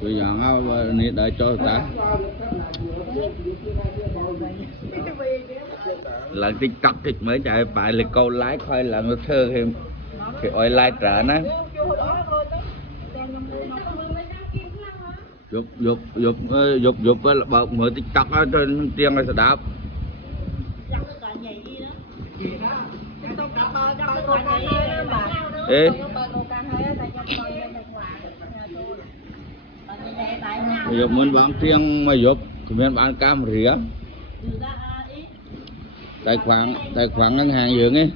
Tôi dọn áo này đợi cho ta. Lần TikTok thì mới chạy phải là câu lái khoai là nó thơ thì ôi like trở nó. Dục là bật mở TikTok ở trên tiền là sẽ đáp. Ê. Dục muốn bán tiền mà dục muốn bán cam rỉa. Tài khoản ngân hàng dưỡng ấy.